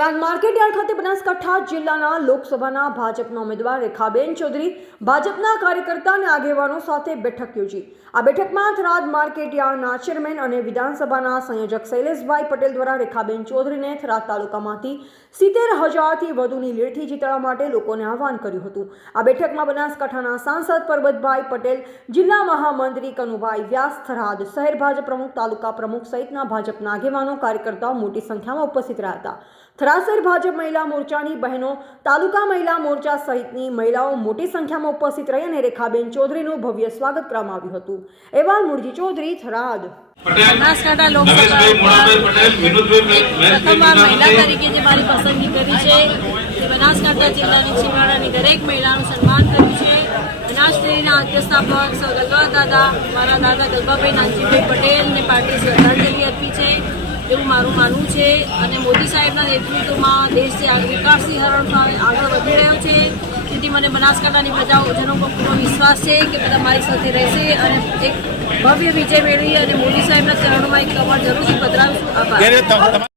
Tharad market yard ખાતે બનાસકાંઠા જિલ્લાના લોકસભાના ભાજપના ઉમેદવાર રેખાબેન ચૌધરી ભાજપના કાર્યકર્તા અને આગેવાનો સાથે બેઠક યોજી। આ બેઠકમાં થરાદ માર્કેટયાર્ડના ચેરમેન અને વિધાનસભાના સંયોજક શૈલેષભાઈ પટેલ દ્વારા રેખાબેન ચૌધરીને થરાદ તાલુકામાંથી 70,000થી વધુની લીડથી જીતાડવા માટે લોકોને આહવાન કર્યું હતું। આ બેઠકમાં બનાસકાંઠાના સાંસદ પરબતભાઈ પટેલ, જિલ્લા મહામંત્રી કનુભાઈ વ્યાસ, થરાદ શહેર ભાજપ પ્રમુખ, તાલુકા પ્રમુખ સહિતના ભાજપના આગેવાનો કાર્યકર્તાઓ મોટી સંખ્યામાં ઉપસ્થિત રહ્યા હતા। થરાદ શહેર ભાજપ મહિલા મોરચાની બહેનો, તાલુકા મહિલા મોરચા સહિતની મહિલાઓ મોટી સંખ્યામાં ઉપસ્થિત રહી અને રેખાબેન ચૌધરીનું ભવ્ય સ્વાગત કરવામાં આવ્યું હતું। અહેવાલ મુરજી ચૌધરી, થરાદ। બનાસકાંઠા લોકસભા પ્રથમવાર મહિલા તરીકે જે મારી પસંદગી કરી છે તે બનાસકાંઠા જિલ્લાની છીમાડાની દરેક મહિલાનું સન્માન કર્યું છે। બનાસડેરીના અધ્યક્ષતાપક સૌ ગલબા દાદા, મારા દાદા ગલબાભાઈ નાનજીભાઈ પટેલને પાર્ટીએ શ્રદ્ધાંજલિ આપી છે એવું મારું માનવું છે। અને મોદી સાહેબના નેતૃત્વમાં દેશ જે વિકાસની હરોળમાં આગળ વધી રહ્યો છે, તેથી મને બનાસકાંઠાની પ્રજાજનો પર પૂરો વિશ્વાસ છે કે બધા મારી સાથે રહેશે અને એક ભવ્ય વિજય મેળવી અને મોદી સાહેબના ચરણોમાં એક કમળ જરૂરથી પધરાવીશું। આભાર।